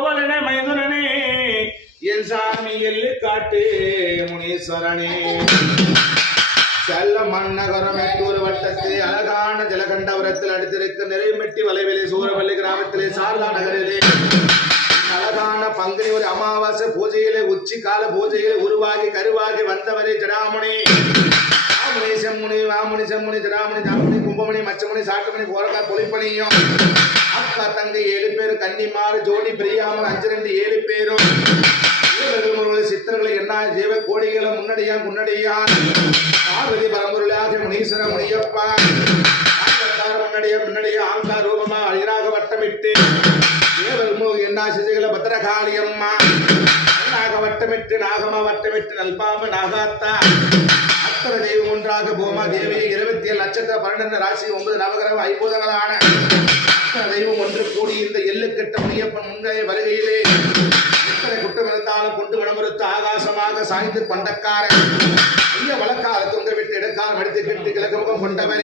கோவலனே மைதுனனே என் சாமி எல்லு காட்டு முனீஸ்வரனே செல்ல மன்னகரம் எட்டூர் வட்டத்திலே அழகான ஜலகண்டபுரத்தில் அடுத்திருக்க நிறைமெட்டி வலைவிலே சூரவல்லி கிராமத்திலே சாரலா நகரிலே அழகான பங்குனி ஒரு அமாவாசை பூஜையிலே உச்சி கால பூஜையிலே உருவாகி கருவாகி வந்தவரே ஜடாமுனி ஆமுனி செம்முனி வாமுனி செம்முனி ஜடாமுனி ஜாமுனி கும்பமணி மச்சமுனி சாட்டுமணி போரக்கா பொலிப்பணியும் அக்கா தங்கை 7 பேரும் கன்னிமாறு ஜோடி பிரியாமல் 5 7 பேரும் சித்தர்களை என்ன ஜீவ கோடிகளை முன்னடியான் முன்னடியான் பார்வதி பரம்பொருளாக முனீஸ்வர முனியப்பா முன்னடிய முன்னடிய ஆங்கார ரூபமா அழகாக வட்டமிட்டு தேவர்கள் என்ன சிசுகளை பத்திரகாளி அம்மா அண்ணாக வட்டமிட்டு நாகமா வட்டமிட்டு நல்பாம நாகாத்தா அத்தனை தெய்வம் ஒன்றாக பூமா தேவி 27 நட்சத்திர 12 ராசி 9 நவகிரக ஐம்பூதங்களான அத்தனை தெய்வம் ஒன்று கூடி இந்த எள்ளுக்கெட்ட முனியப்பன் முந்தைய வருகையிலே எத்தனை குற்றம் இருந்தாலும் கொண்டு விளம்பரத்து ஆகாசமாக சாய்ந்து கொண்டக்காரன்